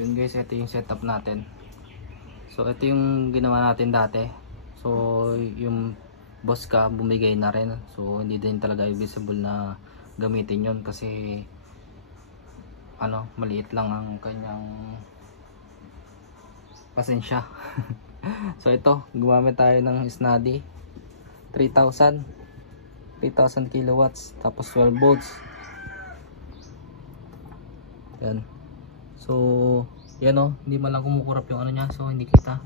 Yun guys, ito yung setup natin. So ito yung ginawa natin dati. So yung boss ka bumigay na rin. So hindi din talaga visible na gamitin yon kasi ano, maliit lang ang kanyang pasensya. So ito, gumamit tayo ng Snadi 3000 kilowatts tapos 12 volts. Yan. So yan o, hindi man lang kumukurap yung ano niya, so hindi kita.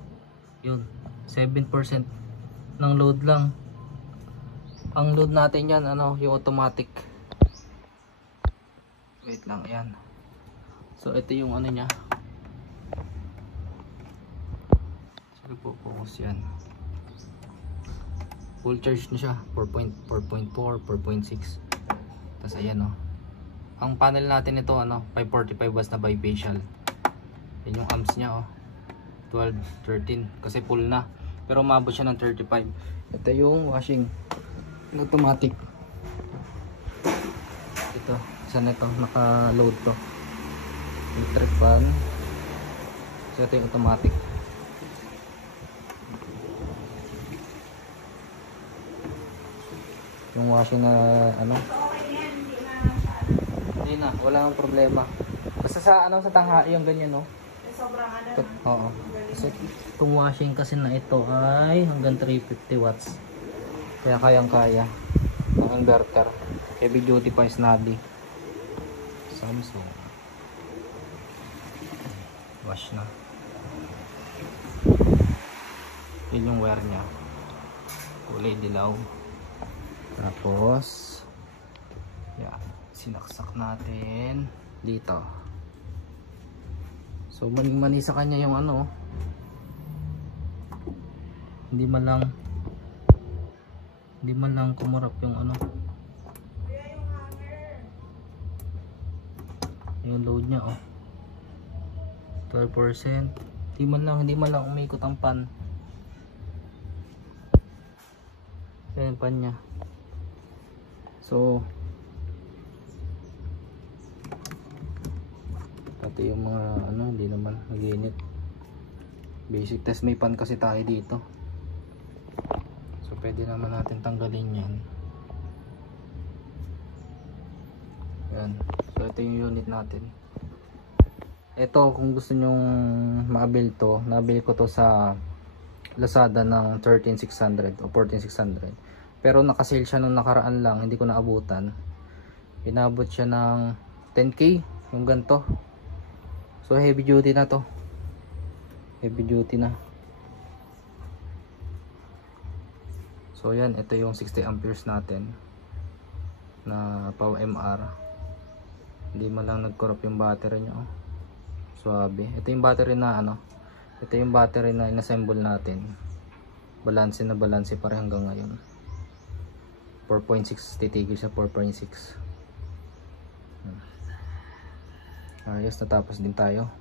Yun, 7% ng load lang. Ang load natin yan, ano, yung automatic. Wait lang, yan. So ito yung ano niya. Sige po, focus yan. Full charge na siya, 4.4, 4.6. Tapos ayan o. Ang panel natin ito, ano, 545 watts na bifacial. Yan yung amps niya, oh. 12, 13 kasi full na, pero umabot siya ng 35. Ito yung washing automatic. Ito, saan ito, naka load to, electric fan. So ito yung automatic. Yung washing na ano, hindi na, wala nang problema. Basta sa ano, sa tangha yung ganyan, no. Sobrang ano. Oo. Kasi itong washing kasi na ito ay hanggang 350 watts. Kaya kayang-kaya ang inverter. Heavy duty pa Snadi. Samsung. Wash na. Yun yung wire niya. Kulay dilaw. Tapos yan, sinaksak natin dito. So mani sa kanya yung ano, hindi man lang kumurap yung ano, yung load niya, oh, 12%. Hindi man lang umikot ang pan. Yan pan niya. So pati yung mga ano, hindi naman naginit. Basic test, may pan kasi tayo dito, so pwede naman natin tanggalin yan. Yan. So ito yung unit natin. Ito, kung gusto nyong ma-build to, nabili ko to sa Lazada ng 13,600 o 14,600, pero nakasale siya nung nakaraan lang, hindi ko naabutan. Inabot siya ng 10k yung ganito. So heavy duty na to. Heavy duty na. So yan, ito yung 60 amperes natin na pau MR. Hindi man lang nag-corrupt yung battery niya, oh. Suabe. Ito yung battery na ano. Ito yung battery na inassemble natin. Balanse na balanse pa rin hanggang ngayon. 4.6, titigil sa 4.6. Ayos, natapos din tayo.